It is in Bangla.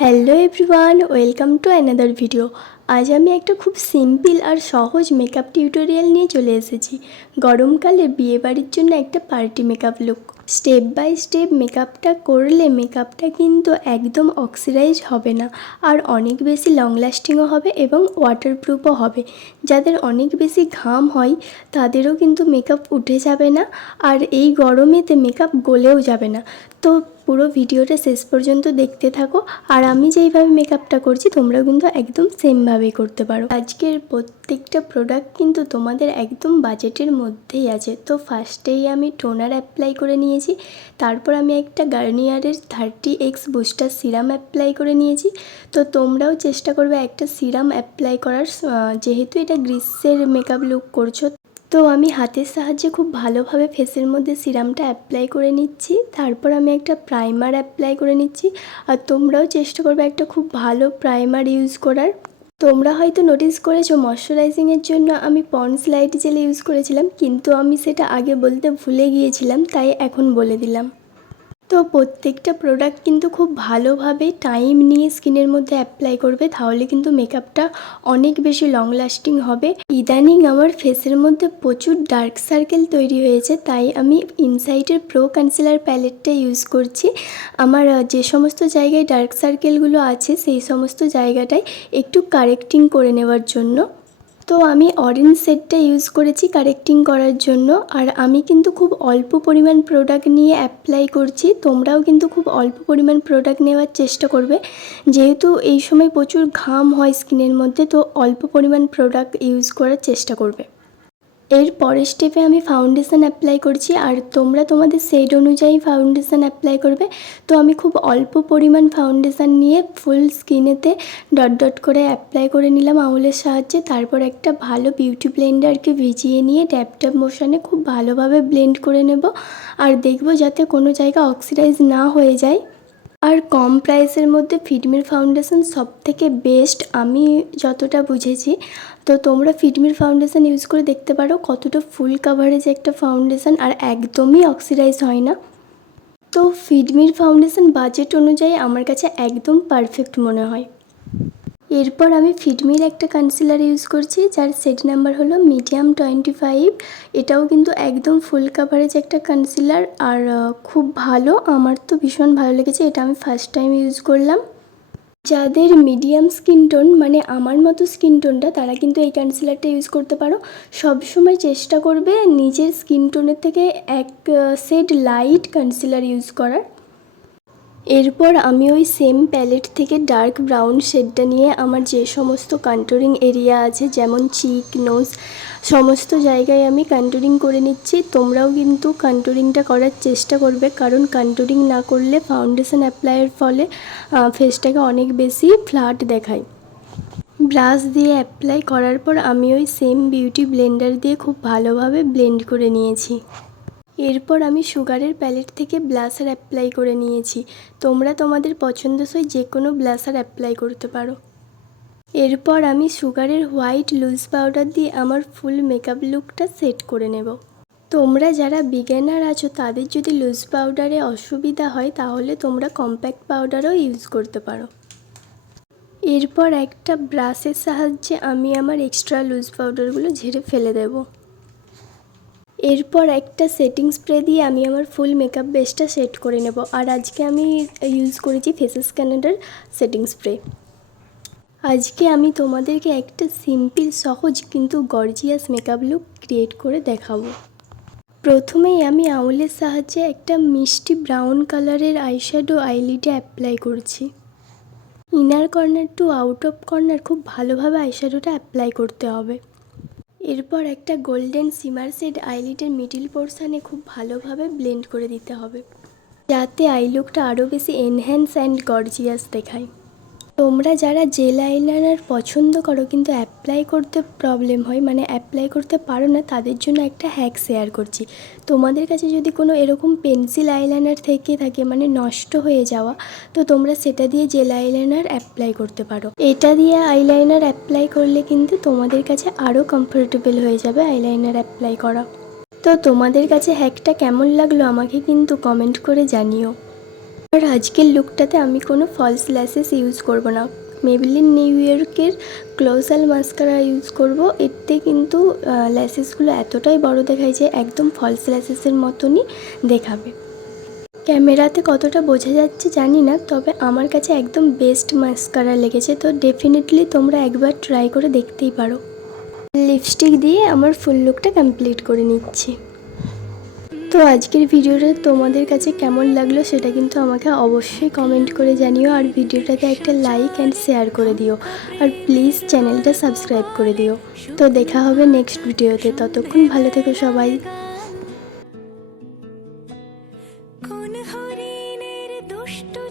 Hello everyone, welcome to another video. আজ আমি একটা খুব সিম্পল আর সহজ মেকআপ টিউটোরিয়াল নিয়ে চলে এসেছি। গরমকালে বিয়েবাড়ির জন্য একটা party makeup look. Step by step মেকআপটা করলে মেকআপটা কিন্তু একদম অক্সিডাইজ হবে না, আর অনেক বেশি লং লাস্টিংও হবে এবং ওয়াটারপ্রুফও হবে। যাদের অনেক বেশি ঘাম হয় তাদেরও কিন্তু মেকআপ উঠে যাবে না, আর এই গরমেতে মেকআপ গলেও যাবে না। তো পুরো ভিডিওটা শেষ পর্যন্ত দেখতে থাকো, আর আমি যেইভাবে মেকআপটা করছি তোমরাও কিন্তু একদম সেমভাবেই করতে পারো। আজকের প্রত্যেকটা প্রোডাক্ট কিন্তু তোমাদের একদম বাজেটের মধ্যেই আছে। তো ফার্স্টেই আমি টোনার অ্যাপ্লাই করে নিয়েছি, তারপর আমি একটা গার্নিয়ারের 30x বুস্টার সিরাম অ্যাপ্লাই করে নিয়েছি। তো তোমরাও চেষ্টা করবে একটা সিরাম অ্যাপ্লাই করার, যেহেতু এটা গ্রীষ্মের মেকআপ লুক করছো। তো আমি হাতের সাহায্যে খুব ভালোভাবে ফেসের মধ্যে সিরামটা অ্যাপ্লাই করে নিচ্ছি, তারপর আমি একটা প্রাইমার অ্যাপ্লাই করে নিচ্ছি। আর তোমরাও চেষ্টা করবে একটা খুব ভালো প্রাইমার ইউজ করার। তোমরা হয়তো নোটিস করেছো ময়শ্চারাইজিংয়ের জন্য আমি পন্ডস লাইট জেল ইউজ করেছিলাম, কিন্তু আমি সেটা আগে বলতে ভুলে গিয়েছিলাম, তাই এখন বলে দিলাম। তো প্রত্যেকটা প্রোডাক্ট কিন্তু খুব ভালোভাবে টাইম নিয়ে স্কিনের মধ্যে অ্যাপ্লাই করবে, তাহলে কিন্তু মেকআপটা অনেক বেশি লং লাস্টিং হবে। ইদানিং আমার ফেসের মধ্যে প্রচুর ডার্ক সার্কেল তৈরি হয়েছে, তাই আমি ইনসাইটের প্রো কনসিলার প্যালেটটা ইউজ করছি। আমার যে সমস্ত জায়গায় ডার্ক সার্কেলগুলো আছে সেই সমস্ত জায়গাটায় একটু কারেক্টিং করে নেওয়ার জন্য। তো আমি অরেঞ্জ শেডটা ইউজ করেছি কারেক্টিং করার জন্য, আর আমি কিন্তু খুব অল্প পরিমাণ প্রোডাক্ট নিয়ে অ্যাপ্লাই করছি। তোমরাও কিন্তু খুব অল্প পরিমাণ প্রোডাক্ট নেওয়ার চেষ্টা করবে, যেহেতু এই সময় প্রচুর ঘাম হয় স্কিনের মধ্যে, তো অল্প পরিমাণ প্রোডাক্ট ইউজ করার চেষ্টা করবে। এর পরের স্টেপে আমি ফাউন্ডেশন অ্যাপ্লাই করছি, আর তোমরা তোমাদের শেড অনুযায়ী ফাউন্ডেশন অ্যাপ্লাই করবে। তো আমি খুব অল্প পরিমাণ ফাউন্ডেশন নিয়ে ফুল স্কিনেতে ডট ডট করে অ্যাপ্লাই করে নিলাম আঙুলের সাহায্যে। তারপর একটা ভালো বিউটি ব্লেন্ডারকে ভিজিয়ে নিয়ে ট্যাপ ট্যাপ মোশনে খুব ভালোভাবে ব্লেন্ড করে নেব, আর দেখব যাতে কোনো জায়গা অক্সিডাইজ না হয়ে যায়। আর কম প্রাইসের মধ্যে ফিটমির ফাউন্ডেশন সব থেকে বেস্ট আমি যতটা বুঝেছি। তো তোমরা ফিটমির ফাউন্ডেশন ইউজ করে দেখতে পারো কতটা ফুল কাভারেজ একটা ফাউন্ডেশন, আর একদমই অক্সিডাইজ হয় না। তো ফিটমির ফাউন্ডেশন বাজেট অনুযায়ী আমার কাছে একদম পারফেক্ট মনে হয়। এরপর আমি ফিটমির একটা কনসিলার ইউজ করছি, যার সেট নাম্বার হলো মিডিয়াম 25। এটাও কিন্তু একদম ফুল কাভারেজ একটা কনসিলার, আর খুব ভালো, আমার তো ভীষণ ভালো লেগেছে। এটা আমি ফার্স্ট টাইম ইউজ করলাম। যাদের মিডিয়াম স্কিন টোন, মানে আমার মতো স্কিন টোনটা, তারা কিন্তু এই কনসিলারটা ইউজ করতে পারো। সবসময় চেষ্টা করবে নিজের স্কিন টোনের থেকে এক শেড লাইট কনসিলার ইউজ করার। এরপর আমি ওই সেম প্যালেট থেকে ডার্ক ব্রাউন শেডটা নিয়ে আমার যে সমস্ত কন্টুরিং এরিয়া আছে, যেমন চিক, নোজ, সমস্ত জায়গায় আমি কন্টুরিং করে নিচ্ছি। তোমরাও কিন্তু কন্টুরিংটা করার চেষ্টা করবে, কারণ কন্টুরিং না করলে ফাউন্ডেশন অ্যাপ্লাইয়ের ফলে ফেসটাকে অনেক বেশি ফ্ল্যাট দেখায়। ব্রাশ দিয়ে অ্যাপ্লাই করার পর আমি ওই সেম বিউটি ব্লেন্ডার দিয়ে খুব ভালোভাবে ব্লেন্ড করে নিয়েছি। এরপর আমি সুগারের প্যালেট থেকে ব্লাশার অ্যাপ্লাই করে নিয়েছি। তোমরা তোমাদের পছন্দসই যে কোনো ব্লাশার অ্যাপ্লাই করতে পারো। এরপর আমি সুগারের হোয়াইট লুজ পাউডার দিয়ে আমার ফুল মেকআপ লুকটা সেট করে নেব। তোমরা যারা বিগিনার আছো তাদের যদি লুজ পাউডারে অসুবিধা হয় তাহলে তোমরা কম্প্যাক্ট পাউডারও ইউজ করতে পারো। এরপর একটা ব্রাশের সাহায্যে আমি আমার এক্সট্রা লুজ পাউডারগুলো ঝেড়ে ফেলে দেব। এরপর একটা সেটিং স্প্রে দিয়ে আমি আমার ফুল মেকআপ বেসটা সেট করে নেব, আর আজকে আমি ইউজ করেছি ফেসেস কানাডার সেটিং স্প্রে। আজকে আমি তোমাদেরকে একটা সিম্পল সহজ কিন্তু গর্জিয়াস মেকআপ লুক ক্রিয়েট করে দেখাবো। প্রথমেই আমি আঙুলের সাহায্যে একটা মিষ্টি ব্রাউন কালারের আইশ্যাডো আইলিডে অ্যাপ্লাই করছি। Inner corner to out of corner খুব ভালোভাবে আইশ্যাডোটা অ্যাপ্লাই করতে হবে। এরপর একটা গোল্ডেন সিমার শেড আইলিডের মিডিল পোর্শনে খুব ভালোভাবে ব্লেন্ড করে দিতে হবে, যাতে আই লুকটা আরও বেশি এনহ্যান্স অ্যান্ড গর্জিয়াস দেখায়। তোমরা যারা জেল আইলাইনার পছন্দ করো কিন্তু অ্যাপ্লাই করতে প্রবলেম হয়, মানে অ্যাপ্লাই করতে পারো না, তাদের জন্য একটা হ্যাক শেয়ার করছি। তোমাদের কাছে যদি কোনো এরকম পেন্সিল আইলাইনার থেকে থাকে, মানে নষ্ট হয়ে যাওয়া, তো তোমরা সেটা দিয়ে জেল আইলাইনার অ্যাপ্লাই করতে পারো। এটা দিয়ে আইলাইনার অ্যাপ্লাই করলে কিন্তু তোমাদের কাছে আরও কমফোর্টেবল হয়ে যাবে আইলাইনার অ্যাপ্লাই করা। তো তোমাদের কাছে হ্যাকটা কেমন লাগলো আমাকে কিন্তু কমেন্ট করে জানিও। আর আজকের লুকটাতে আমি কোনো ফলস ল্যাশেস ইউজ করব না, মেবেলিন নিউ ইয়র্কের ক্লোজাল মাস্কারা ইউজ করব। এতে কিন্তু ল্যাশেসগুলো এতটাই বড় দেখায় যে একদম ফলস ল্যাশেসের মতনই দেখাবে। ক্যামেরাতে কতটা বোঝা যাচ্ছে জানি না, তবে আমার কাছে একদম বেস্ট মাস্কারা লেগেছে, তো ডেফিনেটলি তোমরা একবার ট্রাই করে দেখতেই পারো। লিপস্টিক দিয়ে আমার ফুল লুকটা কমপ্লিট করে নিচ্ছি। তো আজকের ভিডিওটা তোমাদের কাছে কেমন লাগলো সেটা কিন্তু আমাকে অবশ্যই কমেন্ট করে জানিও, আর ভিডিওটাতে একটা লাইক অ্যান্ড শেয়ার করে দিও, আর প্লিজ চ্যানেলটা সাবস্ক্রাইব করে দিও। তো দেখা হবে নেক্সট ভিডিওতে, ততক্ষণ ভালো থেকো সবাই। কোন হরিণের দুষ্টু